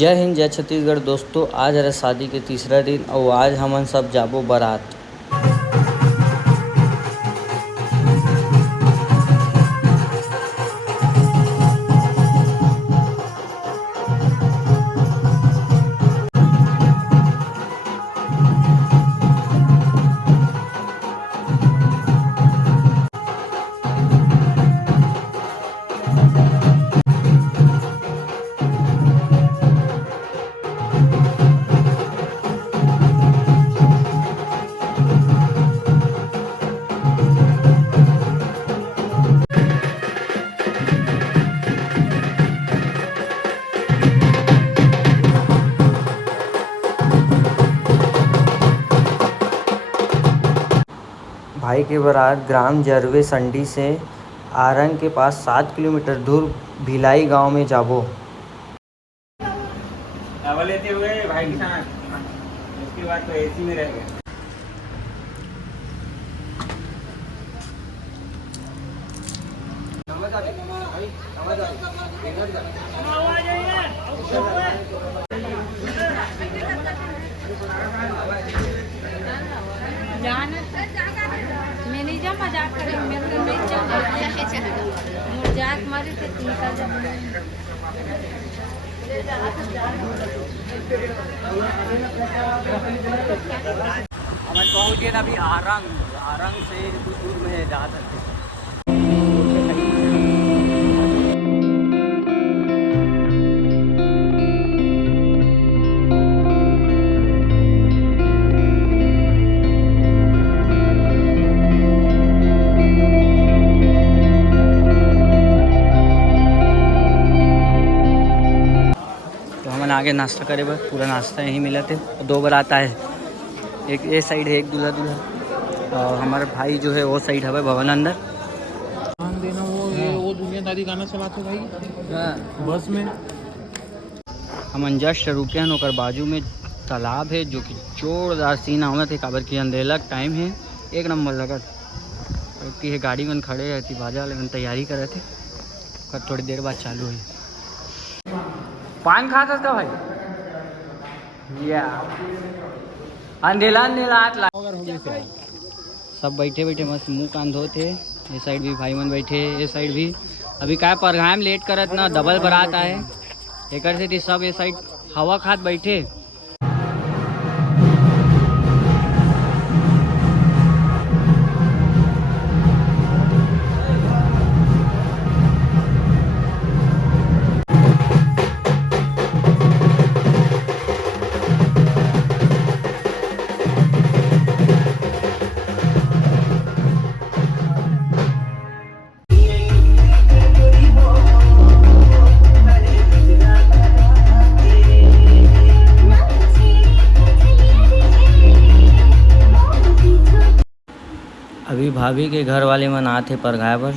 जय हिंद जय छत्तीसगढ़ दोस्तों। आज हमारे शादी के तीसरा दिन और आज हमन सब जाबो बारात। भाई के बारात ग्राम जरवे संडी से आरंग के पास 7 किलोमीटर दूर भिलाई गांव में जाबो। लेते हुए भाई के साथ उसके बाद तो एसी में रह गए। मैं नहीं जा मजाक कर रही हूँ, मैं तो नहीं जा मजाक मारी थे तुम हमें पहुँच गए अभी आरंग से कुछ दूर में है जहाँ तक। आगे नाश्ता करे बस पूरा नाश्ता यहीं मिला थे। 2 बारात आए, एक ये साइड है, एक दूल्हा और हमारे भाई जो है वो साइड है भवन अंदर। देना वो दुनियादारी गाना चलाते भाई बस में। हम जस्ट रुके हैं ओकर बाजू में तालाब है जो कि जोरदार सीन आवत है। काबर की अंधेला टाइम है, एक नंबर लगत है। गाड़ी में खड़े रहती, बाजा वाले में तैयारी करे थे, थोड़ी देर बाद चालू है। पान खा सकता भाई या अंधेला सब बैठे बैठे मस्त मुंह कान धोते। ये साइड भी भाई मन बैठे, ये साइड भी अभी क्या परघाम लेट करत ना डबल बारात आए एक से सब ये साइड हवा खात बैठे। अभी भाभी के घर वाले मन आते परघाए बर।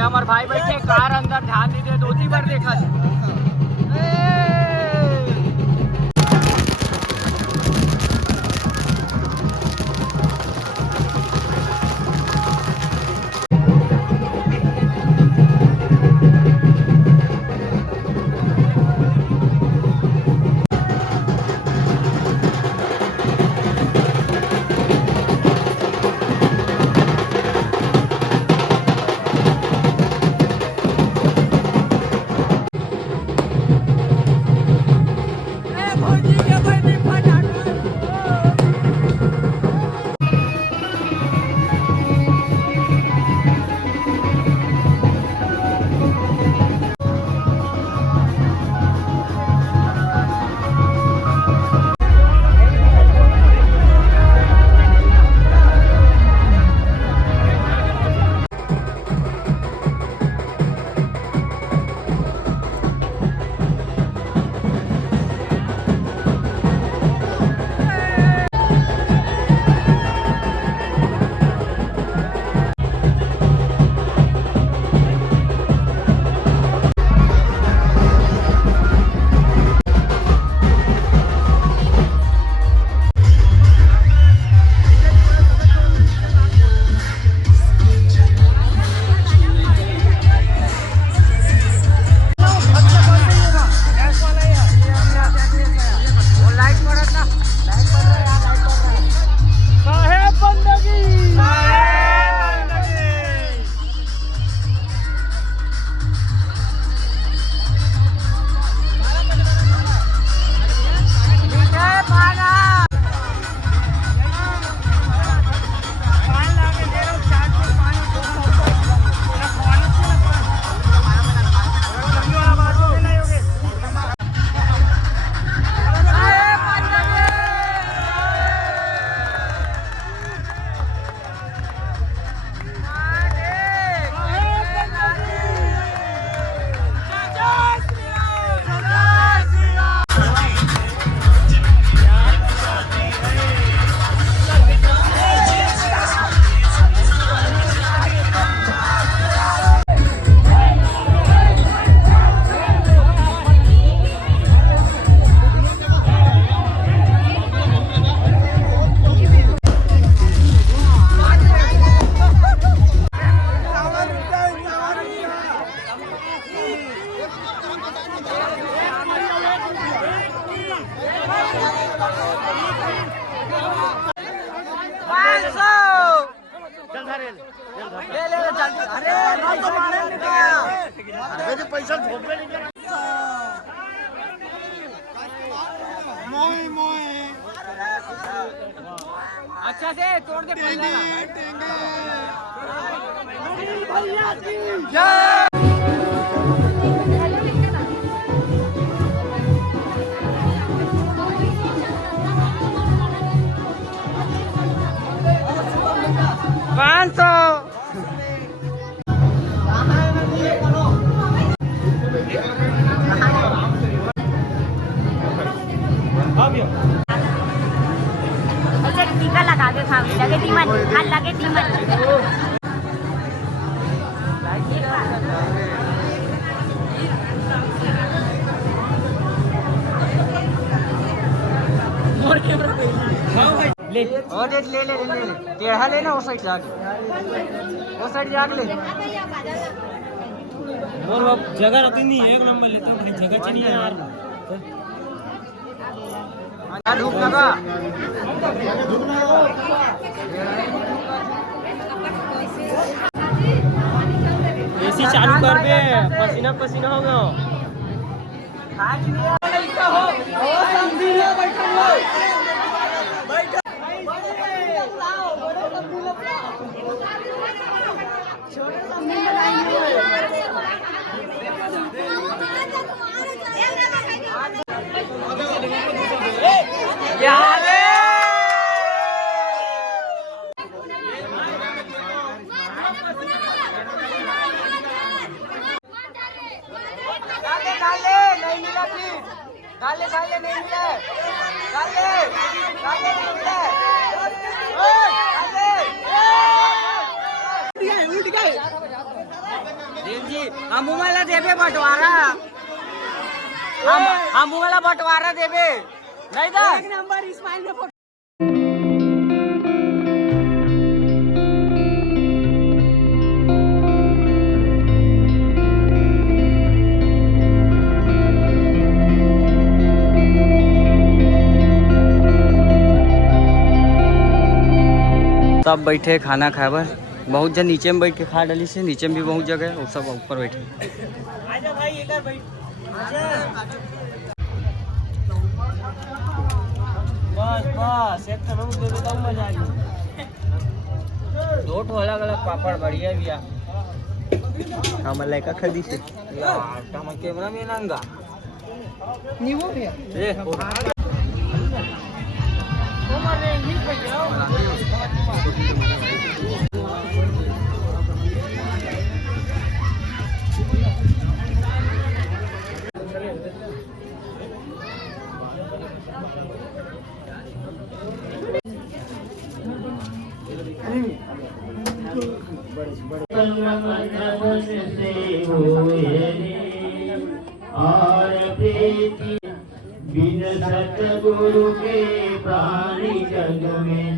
हमारे भाई बैठे कार अंदर, ध्यान दीजिए, 2 बार देखा अच्छा से तोड़ के पाँच सौ। टीका लगा के खा लगे टीमन हां लगे टीमन ले और एक ले टेढ़ा लेना वो साइड जाके ले और अब जगह रहती नहीं एक नंबर लेते हैं जगह चाहिए यार धूप लगा एसी चालू कर दे पसीना पसीना हो गया हम वाला देवे बंटवारा हम वाला बंटवारा देवे नहीं था एक नंबर इस्माइल में सब बैठे खाना खाए बर बहुत जन नीचे में बैठ के खा डाली से नीचे में भी बहुत जगह है और सब ऊपर बैठे बस बस एक तो दे देता हूं मजा आ गई दो ठो अलग अलग पापड़ बढ़िया भैया हम लड़का खरीदी से यार हम कैमरा में नंगा नहीं वो भैया और प्रीति बिन सतगुरु के प्राणी जग में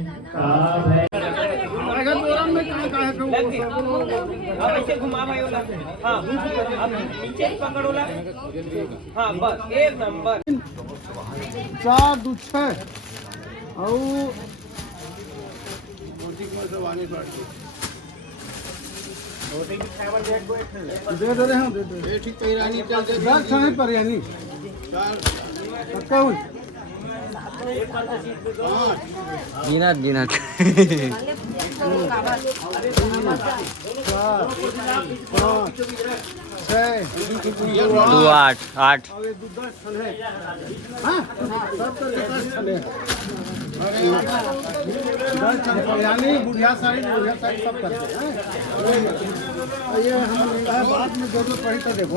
ऐसे घुमा भाई वाला हाँ अब नीचे पकड़ो ला हाँ बस एक नंबर 4 2 6 और दे रहे हैं दे ठीक परियानी चल दे दस समय परियानी कौन गिनत गिनत 2 8 8 यानी बुढ़िया साड़ी सब करते हैं ये हम बाद में जरूरत पड़ी तो देखो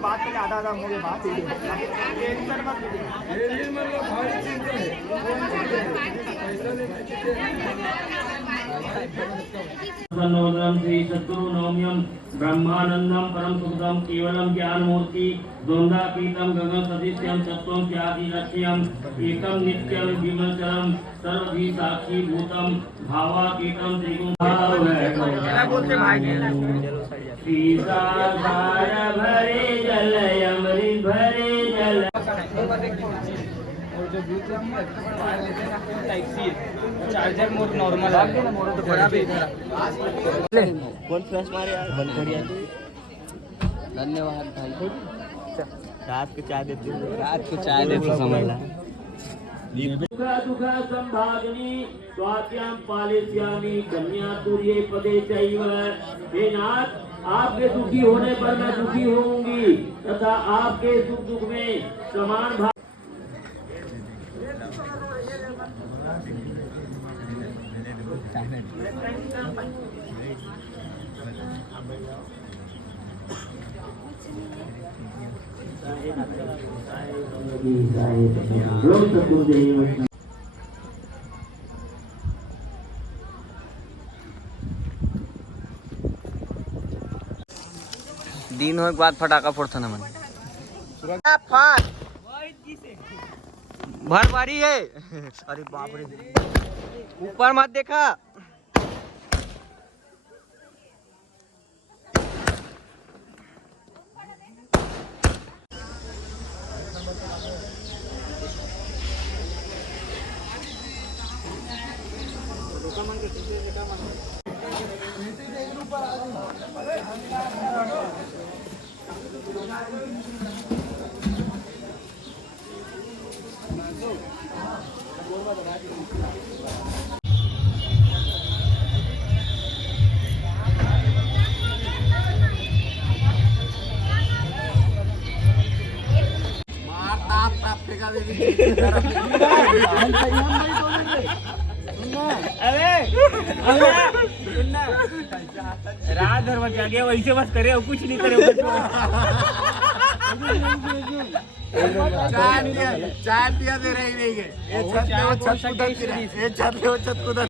बात के आधा आधा मुझे बात श्री सद्गुरु नवम्यम ब्रह्मानंदम परम सुखदम केवलम ज्ञान मूर्ति द्वंद्वातीतम गगन सदृश्यम तत्वम त्यादि लक्ष्यम एकम नित्यम विमलचरम सर्वधि साक्षी भूतम भावातीतम त्रिगुण भरे जल अमृत भरे जल जो ब्लूटूथ ही वायर लेते हैं टाइप सी है, चार्जर मोड नॉर्मल है तो बड़ा भी इधर कौन फ्लैश मारे यार बंद कर यार। धन्यवाद भाई। रात को चाय देते हो, रात को चाय देते समझला। दुःख संभागिनी स्वात्यां पालिष्यामि कन्या तुर्ये पदे चैव। हे नाथ, आपके दुखी होने पर मैं दुखी होऊंगी तथा आपके सुख दुख में समान भाव। दिन हो के बाद फटाका फोड़ता ना मन भर बारी है। अरे बाप रे, ऊपर मत देखा। रात भर मत जागे, वैसे बस करे और कुछ नहीं करे। चाय पिया दे रही नहीं है। ये छत पे वो छत कूदा।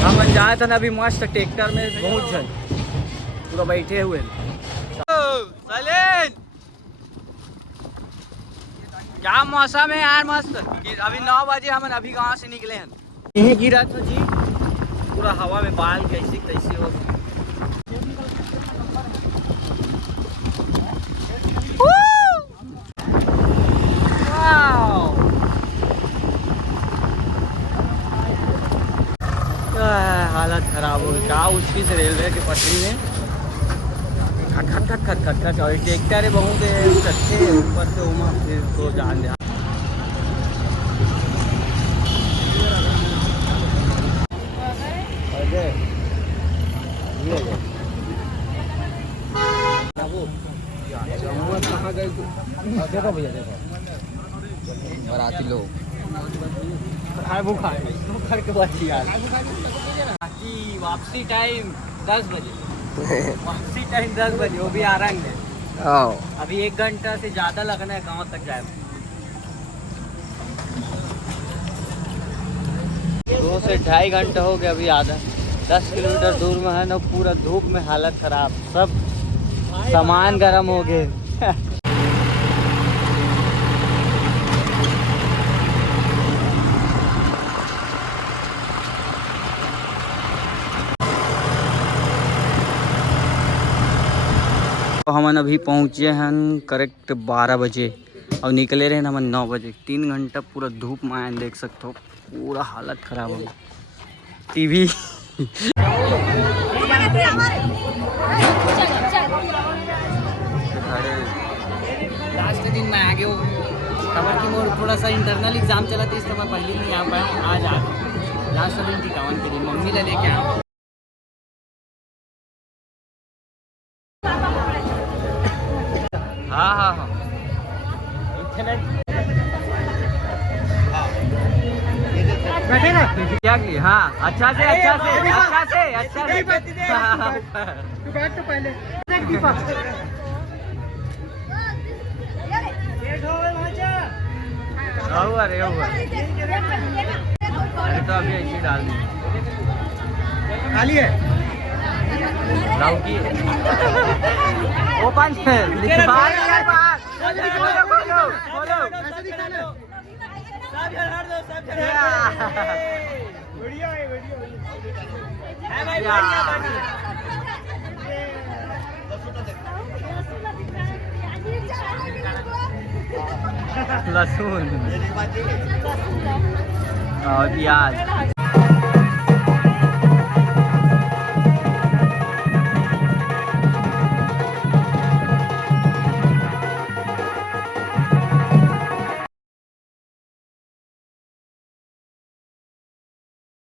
हम जाए थे ना अभी मस्त ट्रैक्टर में बहुत जन पूरा बैठे हुए। क्या मौसम है यार, मस्त। अभी 9 बजे हम अभी गांव से निकले हैं। यही गिरा था जी, पूरा हवा में बाल कैसे कैसे हो। हालत खराब हो गई। क्या उसकी से रेलवे की पटरी में खट खट खट खट खट खट और ट्रैक्टर है बहुत अच्छे ऊपर से उमा फिर तो जान दे। देखो भैया देखो बराती लोग खाए वो खाए घर के बाद वापसी टाइम 10 बजे। वापसी टाइम 10 बजे, वो भी आरंग है। अभी 1 घंटा से ज़्यादा लगना है गांव तक जाए। 2 से 2.5 घंटा हो गया। अभी आधा 10 किलोमीटर दूर में है ना, पूरा धूप में हालत खराब, सब सामान गर्म हो गए। तो हम अभी पहुँचे हैं करेक्ट 12 बजे और निकले रहे हम 9 बजे। 3 घंटा पूरा धूप में आए, देख सकते हो पूरा हालत खराब हो गई। टीवी लास्ट दिन मैं आ गया हूँ खबर की मोर। थोड़ा सा इंटरनल एग्जाम चला था, इसलिए मैं पहले नहीं आ पाया। आज आ गया लास्ट दिन थी कावन के लिए, मम्मी ले लेके आया। हाँ हाँ हाँ बैठे ना क्या की। हाँ अच्छा से अच्छा से अच्छा से अच्छा से। तू बैठ तो पहले रेहू है। अरे तो अभी ऐसे डाल दी। खाली है लौकी ओपन है बाहर निकल बाहर खोलो खोलो खोलो सब हट दो सब बढ़िया है भाई लहसुन और प्याज